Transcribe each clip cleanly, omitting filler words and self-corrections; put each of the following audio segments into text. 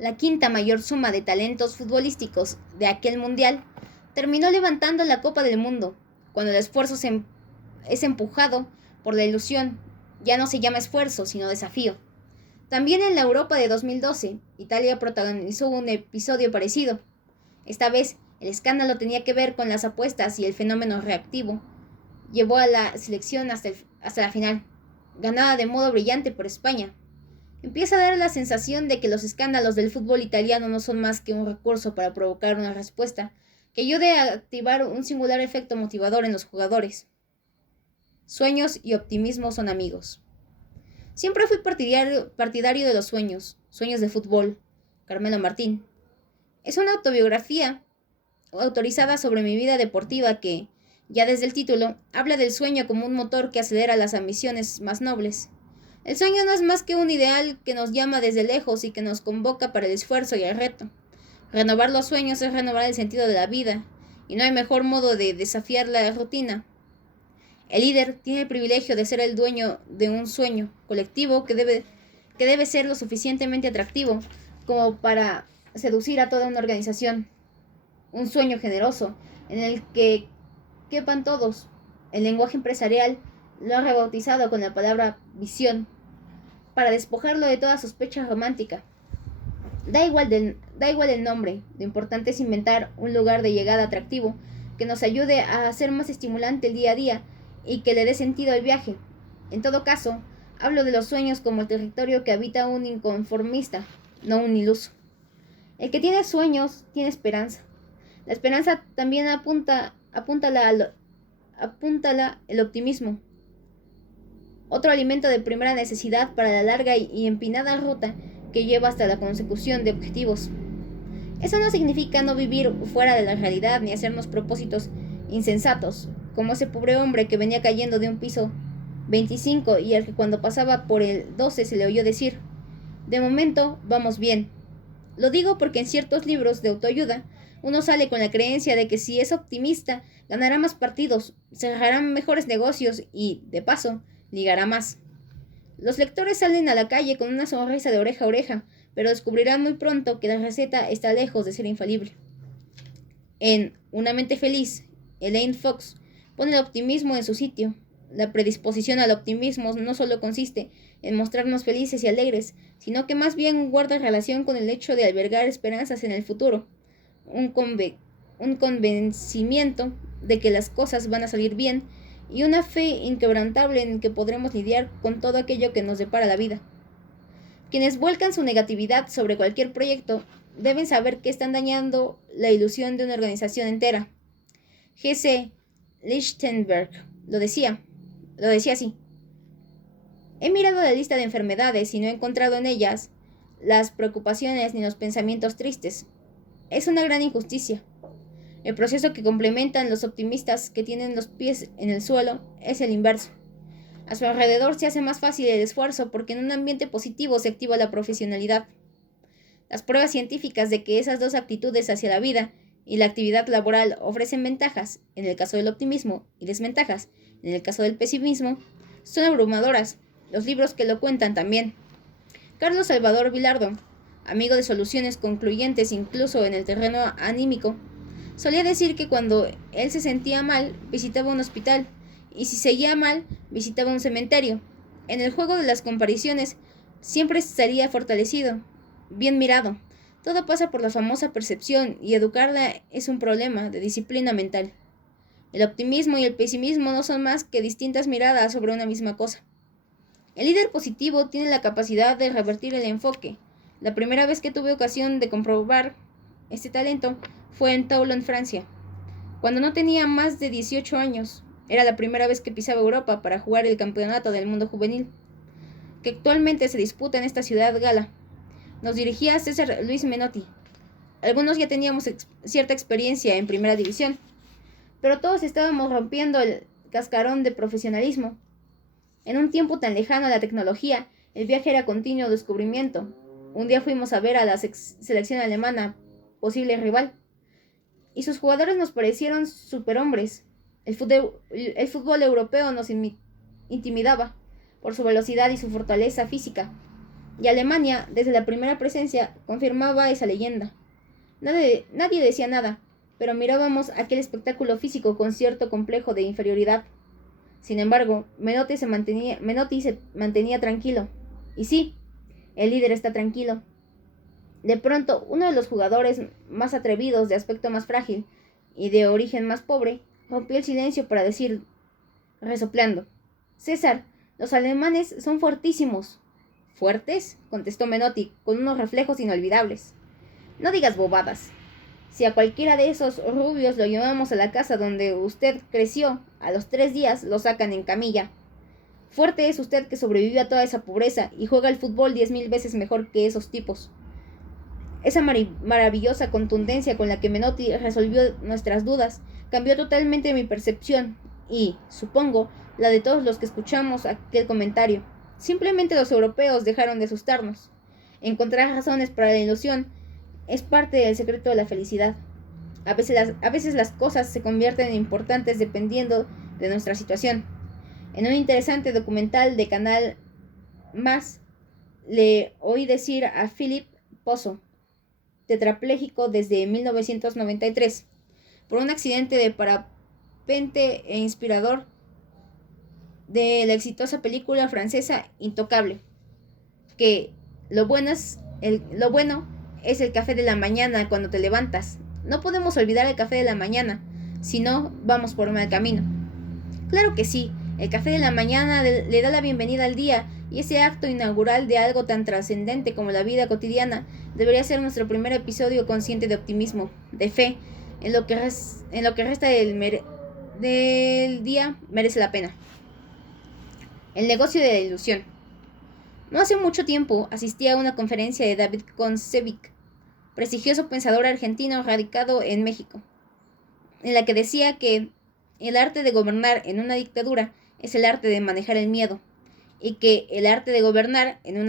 la quinta mayor suma de talentos futbolísticos de aquel mundial, terminó levantando la Copa del Mundo, cuando el esfuerzo es empujado por la ilusión. Ya no se llama esfuerzo, sino desafío. También en la Europa de 2012, Italia protagonizó un episodio parecido. Esta vez, el escándalo tenía que ver con las apuestas y el fenómeno reactivo llevó a la selección hasta la final, ganada de modo brillante por España. Empieza a dar la sensación de que los escándalos del fútbol italiano no son más que un recurso para provocar una respuesta que ayude a activar un singular efecto motivador en los jugadores. Sueños y optimismo son amigos. Siempre fui partidario de los sueños de fútbol. Carmelo Martín. Es una autobiografía autorizada sobre mi vida deportiva que, ya desde el título, habla del sueño como un motor que acelera las ambiciones más nobles. El sueño no es más que un ideal que nos llama desde lejos y que nos convoca para el esfuerzo y el reto. Renovar los sueños es renovar el sentido de la vida, y no hay mejor modo de desafiar la rutina. El líder tiene el privilegio de ser el dueño de un sueño colectivo que debe ser lo suficientemente atractivo como para seducir a toda una organización. Un sueño generoso, en el que quepan todos. El lenguaje empresarial lo ha rebautizado con la palabra visión, para despojarlo de toda sospecha romántica. Da igual el nombre, lo importante es inventar un lugar de llegada atractivo que nos ayude a hacer más estimulante el día a día y que le dé sentido al viaje. En todo caso, hablo de los sueños como el territorio que habita un inconformista, no un iluso. El que tiene sueños tiene esperanza. La esperanza también apúntala el optimismo, otro alimento de primera necesidad para la larga y empinada ruta que lleva hasta la consecución de objetivos. Eso no significa no vivir fuera de la realidad ni hacernos propósitos insensatos, como ese pobre hombre que venía cayendo de un piso 25 y al que cuando pasaba por el 12 se le oyó decir: de momento vamos bien. Lo digo porque en ciertos libros de autoayuda uno sale con la creencia de que si es optimista ganará más partidos, cerrará mejores negocios y, de paso, ligará más. Los lectores salen a la calle con una sonrisa de oreja a oreja, pero descubrirán muy pronto que la receta está lejos de ser infalible. En Una mente feliz, Elaine Fox pone el optimismo en su sitio. La predisposición al optimismo no solo consiste en mostrarnos felices y alegres, sino que más bien guarda relación con el hecho de albergar esperanzas en el futuro, un convencimiento de que las cosas van a salir bien y una fe inquebrantable en que podremos lidiar con todo aquello que nos depara la vida. Quienes vuelcan su negatividad sobre cualquier proyecto deben saber que están dañando la ilusión de una organización entera. G.C. Lichtenberg lo decía así: he mirado la lista de enfermedades y no he encontrado en ellas las preocupaciones ni los pensamientos tristes. Es una gran injusticia. El proceso que complementan los optimistas que tienen los pies en el suelo es el inverso. A su alrededor se hace más fácil el esfuerzo porque en un ambiente positivo se activa la profesionalidad. Las pruebas científicas de que esas dos actitudes hacia la vida y la actividad laboral ofrecen ventajas en el caso del optimismo y desventajas en el caso del pesimismo son abrumadoras. Los libros que lo cuentan también. Carlos Salvador Vilardo, amigo de soluciones concluyentes incluso en el terreno anímico, solía decir que cuando él se sentía mal, visitaba un hospital, y si seguía mal, visitaba un cementerio. En el juego de las comparaciones, siempre estaría fortalecido, bien mirado. Todo pasa por la famosa percepción, y educarla es un problema de disciplina mental. El optimismo y el pesimismo no son más que distintas miradas sobre una misma cosa. El líder positivo tiene la capacidad de revertir el enfoque. La primera vez que tuve ocasión de comprobar este talento fue en Toulon, Francia, cuando no tenía más de 18 años. Era la primera vez que pisaba Europa para jugar el campeonato del mundo juvenil, que actualmente se disputa en esta ciudad gala. Nos dirigía César Luis Menotti. Algunos ya teníamos cierta experiencia en primera división, pero todos estábamos rompiendo el cascarón de profesionalismo. En un tiempo tan lejano a la tecnología, el viaje era continuo descubrimiento. Un día fuimos a ver a la selección alemana, posible rival, y sus jugadores nos parecieron superhombres. El fútbol europeo nos intimidaba por su velocidad y su fortaleza física. Y Alemania, desde la primera presencia, confirmaba esa leyenda. Nadie decía nada, pero mirábamos aquel espectáculo físico con cierto complejo de inferioridad. Sin embargo, Menotti se mantenía tranquilo. Y sí, el líder está tranquilo. De pronto, uno de los jugadores más atrevidos, de aspecto más frágil y de origen más pobre, rompió el silencio para decir, resoplando: César, los alemanes son fuertísimos. ¿Fuertes?, contestó Menotti, con unos reflejos inolvidables. No digas bobadas. Si a cualquiera de esos rubios lo llevamos a la casa donde usted creció, a los 3 días lo sacan en camilla. Fuerte es usted que sobrevivió a toda esa pobreza y juega al fútbol 10.000 veces mejor que esos tipos. Esa maravillosa contundencia con la que Menotti resolvió nuestras dudas cambió totalmente mi percepción y, supongo, la de todos los que escuchamos aquel comentario. Simplemente los europeos dejaron de asustarnos. Encontrar razones para la ilusión es parte del secreto de la felicidad. A veces las cosas se convierten en importantes dependiendo de nuestra situación. En un interesante documental de Canal Más, le oí decir a Philip Pozo, tetrapléjico desde 1993, por un accidente de parapente e inspirador de la exitosa película francesa Intocable, que lo bueno es el café de la mañana cuando te levantas. No podemos olvidar el café de la mañana, si no, vamos por mal camino. Claro que sí, el café de la mañana le da la bienvenida al día, y ese acto inaugural de algo tan trascendente como la vida cotidiana debería ser nuestro primer episodio consciente de optimismo, de fe, en lo que resta del día merece la pena. El negocio de la ilusión. No hace mucho tiempo asistí a una conferencia de David Koncevic, prestigioso pensador argentino radicado en México, en la que decía que el arte de gobernar en una dictadura es el arte de manejar el miedo, y que el arte de gobernar en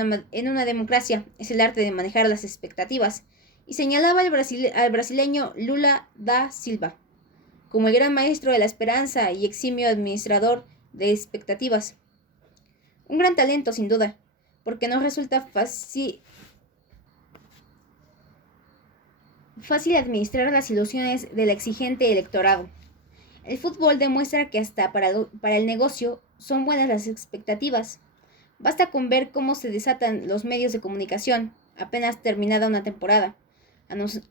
una democracia es el arte de manejar las expectativas, y señalaba al brasileño Lula da Silva como el gran maestro de la esperanza y eximio administrador de expectativas. Un gran talento, sin duda, porque no resulta fácil administrar las ilusiones del exigente electorado. El fútbol demuestra que hasta para el negocio son buenas las expectativas. Basta con ver cómo se desatan los medios de comunicación, apenas terminada una temporada,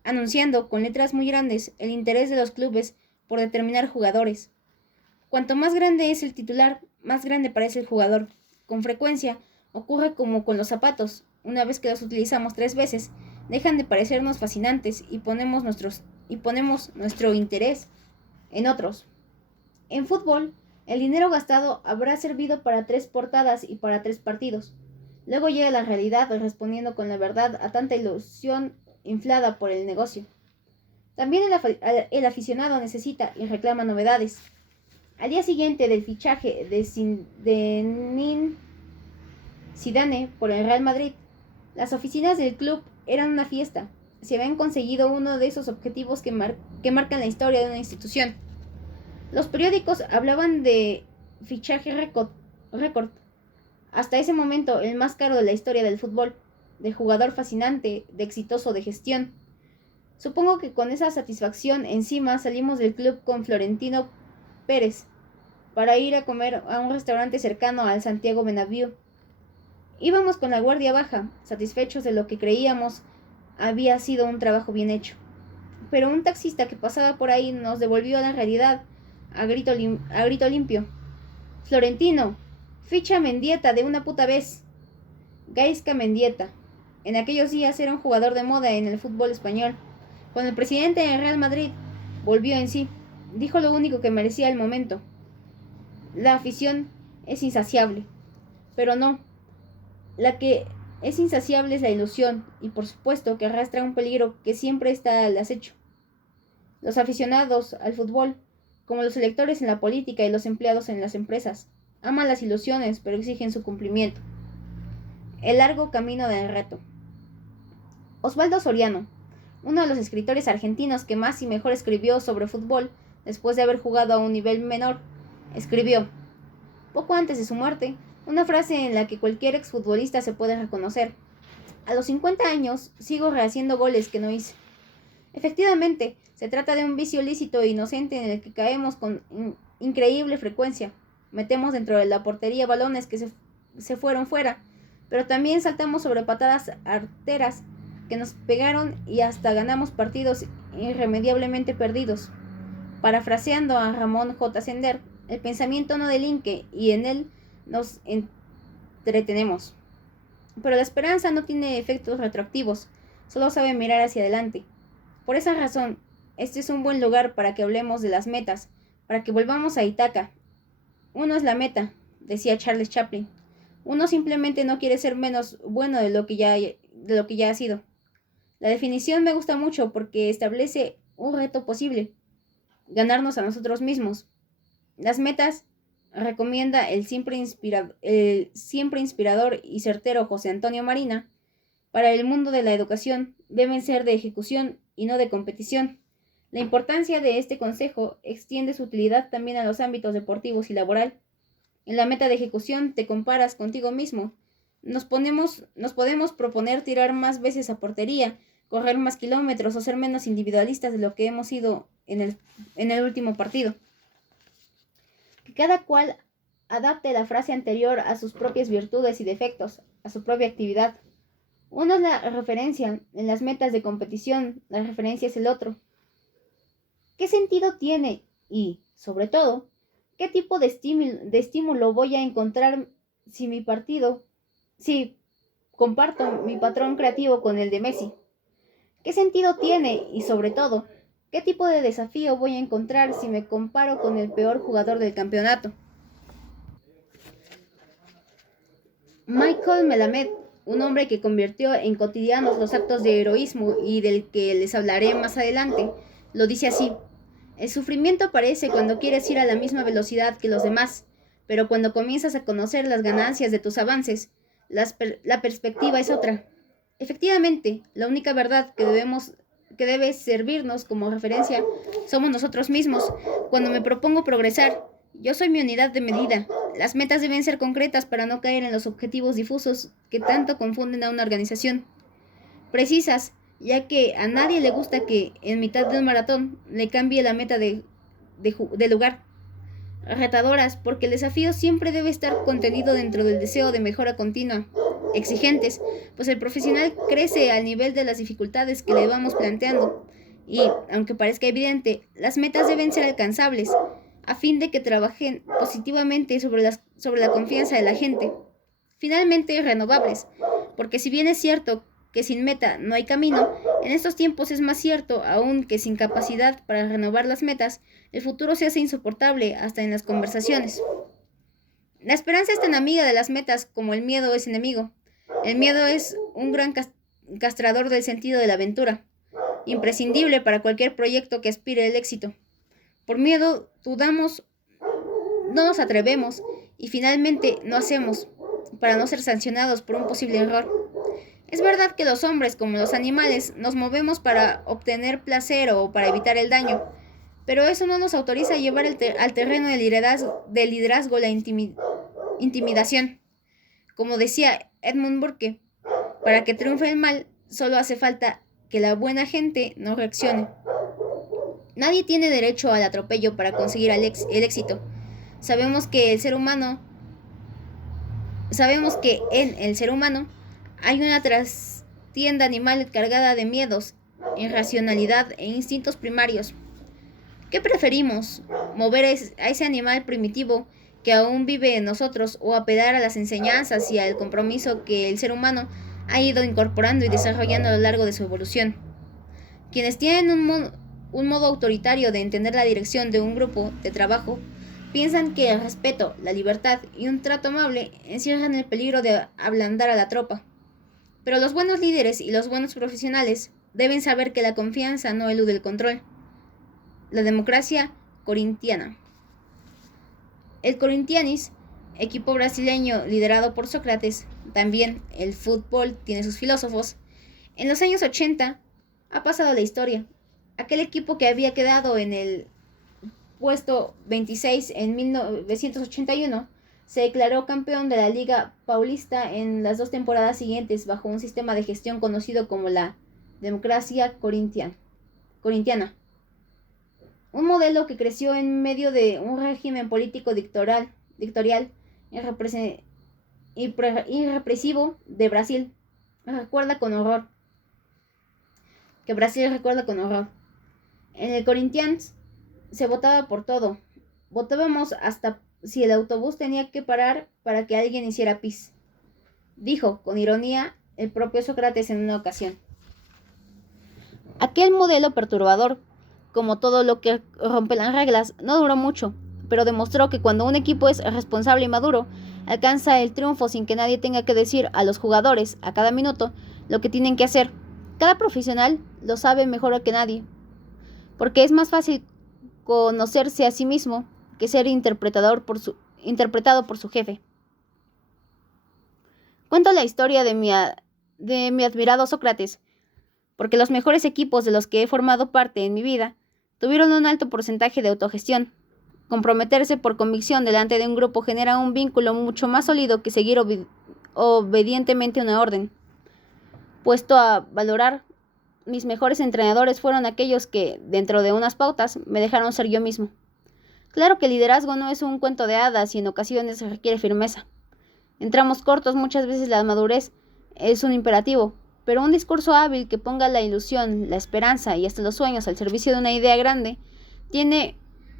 anunciando con letras muy grandes el interés de los clubes por determinar jugadores. Cuanto más grande es el titular, más grande parece el jugador. Con frecuencia ocurre como con los zapatos: una vez que los utilizamos 3 veces, dejan de parecernos fascinantes y ponemos nuestro interés en otros. En fútbol, el dinero gastado habrá servido para 3 portadas y para 3 partidos. Luego llega la realidad respondiendo con la verdad a tanta ilusión inflada por el negocio. También el aficionado necesita y reclama novedades. Al día siguiente del fichaje de Zinedine Zidane por el Real Madrid, las oficinas del club eran una fiesta. Se habían conseguido uno de esos objetivos que marcan la historia de una institución. Los periódicos hablaban de fichaje récord, hasta ese momento el más caro de la historia del fútbol, de jugador fascinante, de exitoso, de gestión. Supongo que con esa satisfacción encima salimos del club con Florentino Pérez para ir a comer a un restaurante cercano al Santiago Bernabéu. Íbamos con la guardia baja, satisfechos de lo que creíamos había sido un trabajo bien hecho. Pero un taxista que pasaba por ahí nos devolvió a la realidad a grito limpio. Florentino, ficha a Mendieta de una puta vez. Gaizka Mendieta. En aquellos días era un jugador de moda en el fútbol español. Cuando el presidente del Real Madrid volvió en sí, dijo lo único que merecía el momento: la afición es insaciable. Pero no, la que es insaciable es la ilusión, y por supuesto que arrastra un peligro que siempre está al acecho. Los aficionados al fútbol, como los electores en la política y los empleados en las empresas, aman las ilusiones, pero exigen su cumplimiento. El largo camino del reto. Osvaldo Soriano, uno de los escritores argentinos que más y mejor escribió sobre fútbol después de haber jugado a un nivel menor, escribió, poco antes de su muerte, una frase en la que cualquier exfutbolista se puede reconocer: A los 50 años sigo rehaciendo goles que no hice. Efectivamente, se trata de un vicio lícito e inocente en el que caemos con increíble frecuencia. Metemos dentro de la portería balones que se fueron fuera, pero también saltamos sobre patadas arteras que nos pegaron y hasta ganamos partidos irremediablemente perdidos. Parafraseando a Ramón J. Sender, el pensamiento no delinque y en él nos entretenemos. Pero la esperanza no tiene efectos retroactivos, solo sabe mirar hacia adelante. Por esa razón, este es un buen lugar para que hablemos de las metas, para que volvamos a Ítaca. Uno es la meta, decía Charles Chaplin. Uno simplemente no quiere ser menos bueno de lo que ya ha sido. La definición me gusta mucho porque establece un reto posible, ganarnos a nosotros mismos. Las metas, recomienda el siempre inspirador y certero José Antonio Marina, para el mundo de la educación deben ser de ejecución y no de competición. La importancia de este consejo extiende su utilidad también a los ámbitos deportivos y laboral. En la meta de ejecución te comparas contigo mismo. Nos podemos proponer tirar más veces a portería, correr más kilómetros o ser menos individualistas de lo que hemos sido en el último partido. Que cada cual adapte la frase anterior a sus propias virtudes y defectos, a su propia actividad. Uno es la referencia en las metas de competición, la referencia es el otro. ¿Qué sentido tiene? Y, sobre todo, ¿qué tipo de estímulo voy a encontrar si comparto mi patrón creativo con el de Messi? ¿Qué sentido tiene? Y, sobre todo, ¿qué tipo de desafío voy a encontrar si me comparo con el peor jugador del campeonato? Michael Melamed, un hombre que convirtió en cotidianos los actos de heroísmo y del que les hablaré más adelante, lo dice así: el sufrimiento aparece cuando quieres ir a la misma velocidad que los demás, pero cuando comienzas a conocer las ganancias de tus avances, la perspectiva es otra. Efectivamente, la única verdad que debe servirnos como referencia somos nosotros mismos. Cuando me propongo progresar, yo soy mi unidad de medida. Las metas deben ser concretas para no caer en los objetivos difusos que tanto confunden a una organización. Precisas, ya que a nadie le gusta que en mitad de un maratón le cambie la meta de lugar. Retadoras, porque el desafío siempre debe estar contenido dentro del deseo de mejora continua. Exigentes, pues el profesional crece al nivel de las dificultades que le vamos planteando. Y, aunque parezca evidente, las metas deben ser alcanzables, a fin de que trabajen positivamente sobre la confianza de la gente. Finalmente, renovables, porque si bien es cierto que sin meta no hay camino, en estos tiempos es más cierto aún que sin capacidad para renovar las metas, el futuro se hace insoportable hasta en las conversaciones. La esperanza es tan amiga de las metas como el miedo es enemigo. El miedo es un gran castrador del sentido de la aventura, imprescindible para cualquier proyecto que aspire al éxito. Por miedo dudamos, no nos atrevemos y finalmente no hacemos, para no ser sancionados por un posible error. Es verdad que los hombres, como los animales, nos movemos para obtener placer o para evitar el daño, pero eso no nos autoriza a llevar al terreno del liderazgo la intimidación. Como decía Edmund Burke, para que triunfe el mal, solo hace falta que la buena gente no reaccione. Nadie tiene derecho al atropello para conseguir el éxito. Sabemos que en el ser humano hay una trastienda animal cargada de miedos, irracionalidad e instintos primarios. ¿Qué preferimos? ¿Mover a ese animal primitivo que aún vive en nosotros o apelar a las enseñanzas y al compromiso que el ser humano ha ido incorporando y desarrollando a lo largo de su evolución? Quienes tienen un modo autoritario de entender la dirección de un grupo de trabajo piensan que el respeto, la libertad y un trato amable encierran el peligro de ablandar a la tropa. Pero los buenos líderes y los buenos profesionales deben saber que la confianza no elude el control. La democracia corintiana. El Corinthians, equipo brasileño liderado por Sócrates, también el fútbol tiene sus filósofos, en los años 80 ha pasado a la historia. Aquel equipo que había quedado en el puesto 26 en 1981 Se declaró campeón de la Liga Paulista en las 2 temporadas siguientes bajo un sistema de gestión conocido como la democracia corintiana, un modelo que creció en medio de un régimen político dictatorial y represivo de Brasil. Brasil recuerda con horror. En el Corinthians se votaba por todo. Votábamos hasta si el autobús tenía que parar para que alguien hiciera pis, dijo con ironía el propio Sócrates en una ocasión. Aquel modelo perturbador, como todo lo que rompe las reglas, no duró mucho, pero demostró que cuando un equipo es responsable y maduro, alcanza el triunfo sin que nadie tenga que decir a los jugadores a cada minuto lo que tienen que hacer. Cada profesional lo sabe mejor que nadie, porque es más fácil conocerse a sí mismo que ser interpretado por su jefe. Cuento la historia de mi admirado Sócrates, porque los mejores equipos de los que he formado parte en mi vida tuvieron un alto porcentaje de autogestión. Comprometerse por convicción delante de un grupo genera un vínculo mucho más sólido que seguir obedientemente una orden. Puesto a valorar, mis mejores entrenadores fueron aquellos que, dentro de unas pautas, me dejaron ser yo mismo. Claro que el liderazgo no es un cuento de hadas y en ocasiones requiere firmeza. En tramos cortos muchas veces la madurez es un imperativo, pero un discurso hábil que ponga la ilusión, la esperanza y hasta los sueños al servicio de una idea grande tiene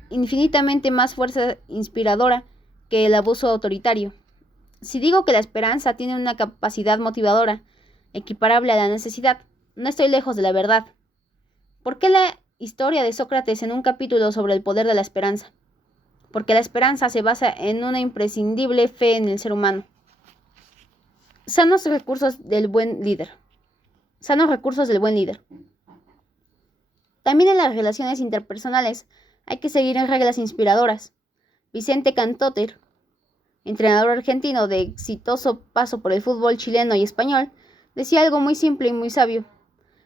infinitamente más fuerza inspiradora que el abuso autoritario. Si digo que la esperanza tiene una capacidad motivadora equiparable a la necesidad, no estoy lejos de la verdad. ¿Por qué la historia de Sócrates en un capítulo sobre el poder de la esperanza? Porque la esperanza se basa en una imprescindible fe en el ser humano. Sanos recursos del buen líder. También en las relaciones interpersonales hay que seguir en reglas inspiradoras. Vicente Cantotter, entrenador argentino de exitoso paso por el fútbol chileno y español, decía algo muy simple y muy sabio.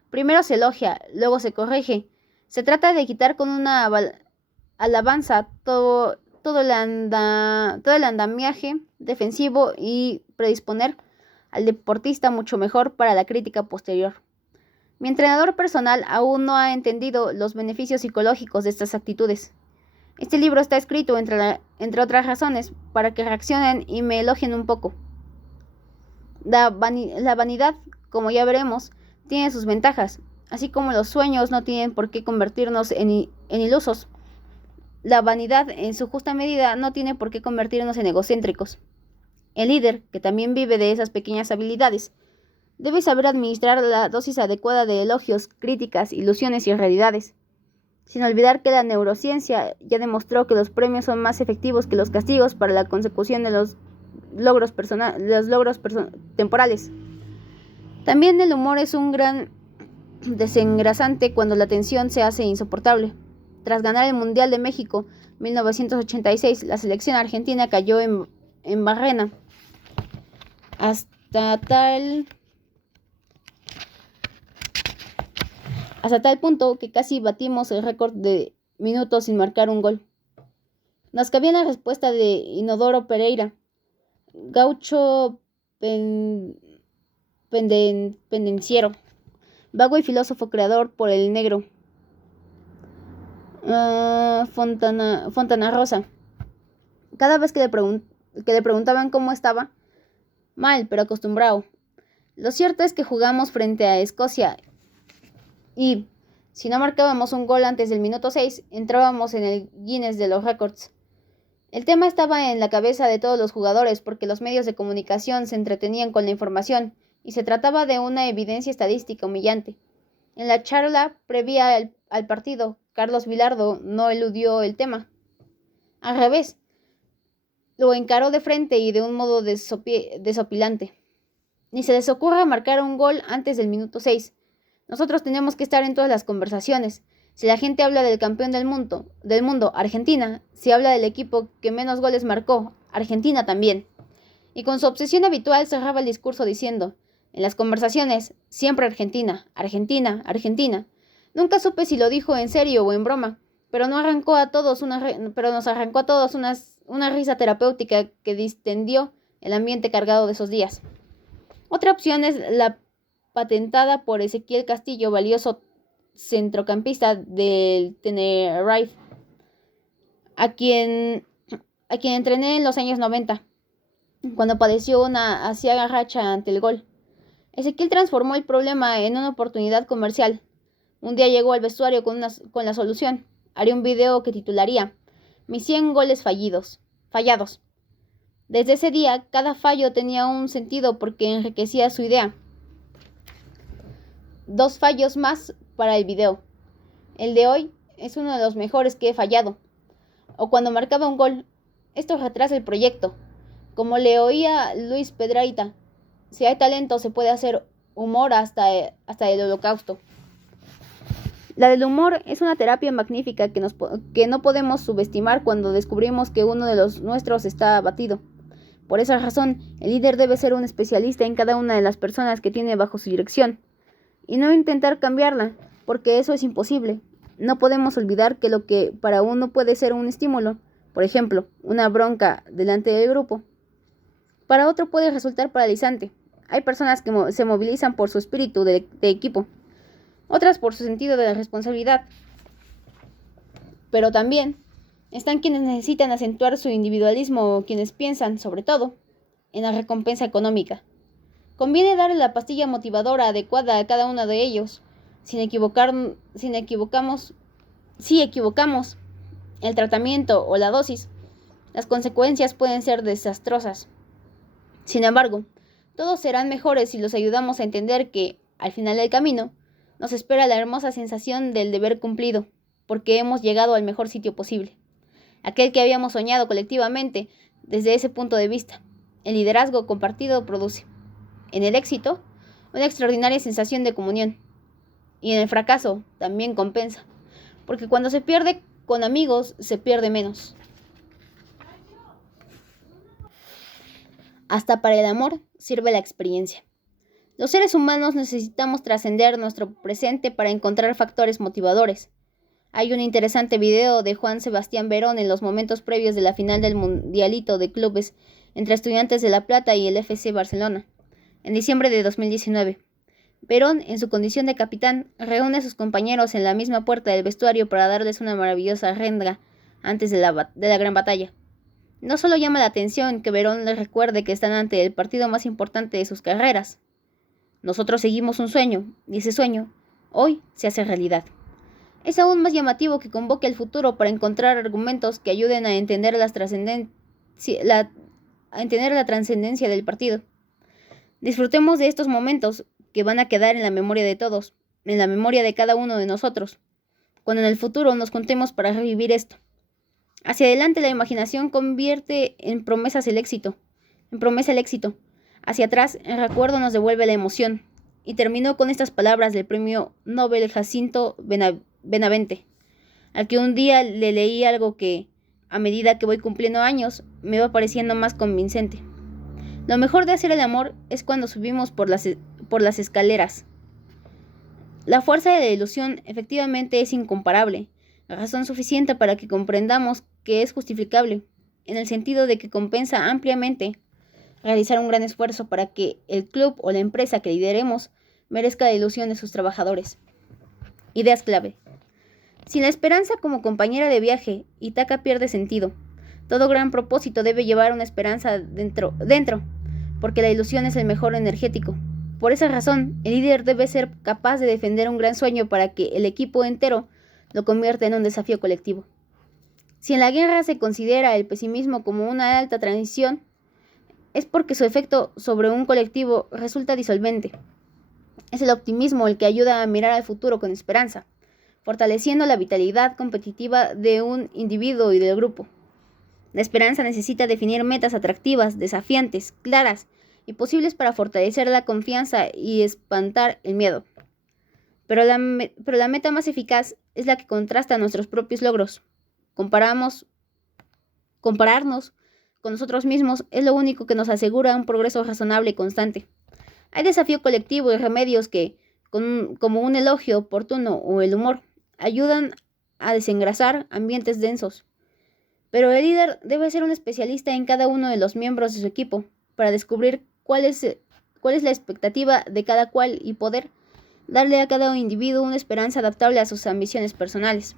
Primero se elogia, luego se corrige. Se trata de quitar con una alabanza todo el andamiaje defensivo y predisponer al deportista mucho mejor para la crítica posterior. Mi entrenador personal aún no ha entendido los beneficios psicológicos de estas actitudes. Este libro está escrito, entre otras razones, para que reaccionen y me elogien un poco. La vanidad, como ya veremos, tiene sus ventajas, así como los sueños no tienen por qué convertirnos en ilusos. La vanidad, en su justa medida, no tiene por qué convertirnos en egocéntricos. El líder, que también vive de esas pequeñas habilidades, debe saber administrar la dosis adecuada de elogios, críticas, ilusiones y realidades, sin olvidar que la neurociencia ya demostró que los premios son más efectivos que los castigos para la consecución de los logros temporales. También el humor es un gran desengrasante cuando la tensión se hace insoportable. Tras ganar el Mundial de México 1986, la selección argentina cayó en Barrena hasta tal punto que casi batimos el récord de minutos sin marcar un gol. Nos cabía la respuesta de Inodoro Pereira, gaucho pendenciero, vago y filósofo creador por el negro Fontana Rosa. Cada vez que le preguntaban cómo estaba, mal, pero acostumbrado. Lo cierto es que jugamos frente a Escocia y, si no marcábamos un gol antes del minuto 6, entrábamos en el Guinness de los récords. El tema estaba en la cabeza de todos los jugadores porque los medios de comunicación se entretenían con la información y se trataba de una evidencia estadística humillante. En la charla previa al partido, Carlos Vilardo no eludió el tema. Al revés, lo encaró de frente y de un modo desopilante. Ni se les ocurra marcar un gol antes del minuto 6. Nosotros tenemos que estar en todas las conversaciones. Si la gente habla del campeón del mundo, Argentina, si habla del equipo que menos goles marcó, Argentina también. Y con su obsesión habitual cerraba el discurso diciendo, en las conversaciones, siempre Argentina, Argentina, Argentina. Nunca supe si lo dijo en serio o en broma, pero nos arrancó a todos unas una risa terapéutica que distendió el ambiente cargado de esos días. Otra opción es la patentada por Ezequiel Castillo, valioso centrocampista del Tenerife, a quien entrené en los años 90, cuando padeció una aciaga racha ante el gol. Ezequiel transformó el problema en una oportunidad comercial. Un día llegó al vestuario con la solución. Haría un video que titularía Mis 100 goles fallados. Desde ese día, cada fallo tenía un sentido porque enriquecía su idea. 2 fallos más para el video. El de hoy es uno de los mejores que he fallado. O cuando marcaba un gol, esto retrasa el proyecto. Como le oía Luis Pedraita, si hay talento se puede hacer humor hasta el holocausto. La del humor es una terapia magnífica que no podemos subestimar cuando descubrimos que uno de los nuestros está abatido. Por esa razón, el líder debe ser un especialista en cada una de las personas que tiene bajo su dirección, y no intentar cambiarla, porque eso es imposible. No podemos olvidar que lo que para uno puede ser un estímulo, por ejemplo, una bronca delante del grupo, para otro puede resultar paralizante. Hay personas que se movilizan por su espíritu de equipo, otras por su sentido de la responsabilidad. Pero también están quienes necesitan acentuar su individualismo o quienes piensan, sobre todo, en la recompensa económica. Conviene darle la pastilla motivadora adecuada a cada uno de ellos. Si equivocamos el tratamiento o la dosis, las consecuencias pueden ser desastrosas. Sin embargo, todos serán mejores si los ayudamos a entender que, al final del camino, nos espera la hermosa sensación del deber cumplido, porque hemos llegado al mejor sitio posible, aquel que habíamos soñado colectivamente desde ese punto de vista. El liderazgo compartido produce, en el éxito, una extraordinaria sensación de comunión, y en el fracaso también compensa, porque cuando se pierde con amigos se pierde menos. Hasta para el amor sirve la experiencia. Los seres humanos necesitamos trascender nuestro presente para encontrar factores motivadores. Hay un interesante video de Juan Sebastián Verón en los momentos previos de la final del Mundialito de Clubes entre Estudiantes de La Plata y el FC Barcelona, en diciembre de 2019. Verón, en su condición de capitán, reúne a sus compañeros en la misma puerta del vestuario para darles una maravillosa renga antes de la gran batalla. No solo llama la atención que Verón les recuerde que están ante el partido más importante de sus carreras. Nosotros seguimos un sueño, y ese sueño, hoy, se hace realidad. Es aún más llamativo que convoque al futuro para encontrar argumentos que ayuden a entender la trascendencia del partido. Disfrutemos de estos momentos que van a quedar en la memoria de todos, en la memoria de cada uno de nosotros, cuando en el futuro nos contemos para revivir esto. Hacia adelante la imaginación convierte en promesa el éxito. Hacia atrás el recuerdo nos devuelve la emoción. Y terminó con estas palabras del premio Nobel Jacinto Benavente, al que un día le leí algo que, a medida que voy cumpliendo años, me va pareciendo más convincente. Lo mejor de hacer el amor es cuando subimos por las escaleras. La fuerza de la ilusión efectivamente es incomparable, razón suficiente para que comprendamos que es justificable, en el sentido de que compensa ampliamente realizar un gran esfuerzo para que el club o la empresa que lideremos merezca la ilusión de sus trabajadores. Ideas clave. Sin la esperanza como compañera de viaje, Ítaca pierde sentido. Todo gran propósito debe llevar una esperanza dentro, porque la ilusión es el mejor energético. Por esa razón, el líder debe ser capaz de defender un gran sueño para que el equipo entero lo convierta en un desafío colectivo. Si en la guerra se considera el pesimismo como una alta transición, es porque su efecto sobre un colectivo resulta disolvente. Es el optimismo el que ayuda a mirar al futuro con esperanza, fortaleciendo la vitalidad competitiva de un individuo y del grupo. La esperanza necesita definir metas atractivas, desafiantes, claras y posibles para fortalecer la confianza y espantar el miedo. Pero la meta más eficaz es la que contrasta nuestros propios logros. Compararnos con nosotros mismos es lo único que nos asegura un progreso razonable y constante. Hay desafío colectivo y remedios que, como un elogio oportuno o el humor, ayudan a desengrasar ambientes densos. Pero el líder debe ser un especialista en cada uno de los miembros de su equipo para descubrir cuál es la expectativa de cada cual y poder darle a cada individuo una esperanza adaptable a sus ambiciones personales.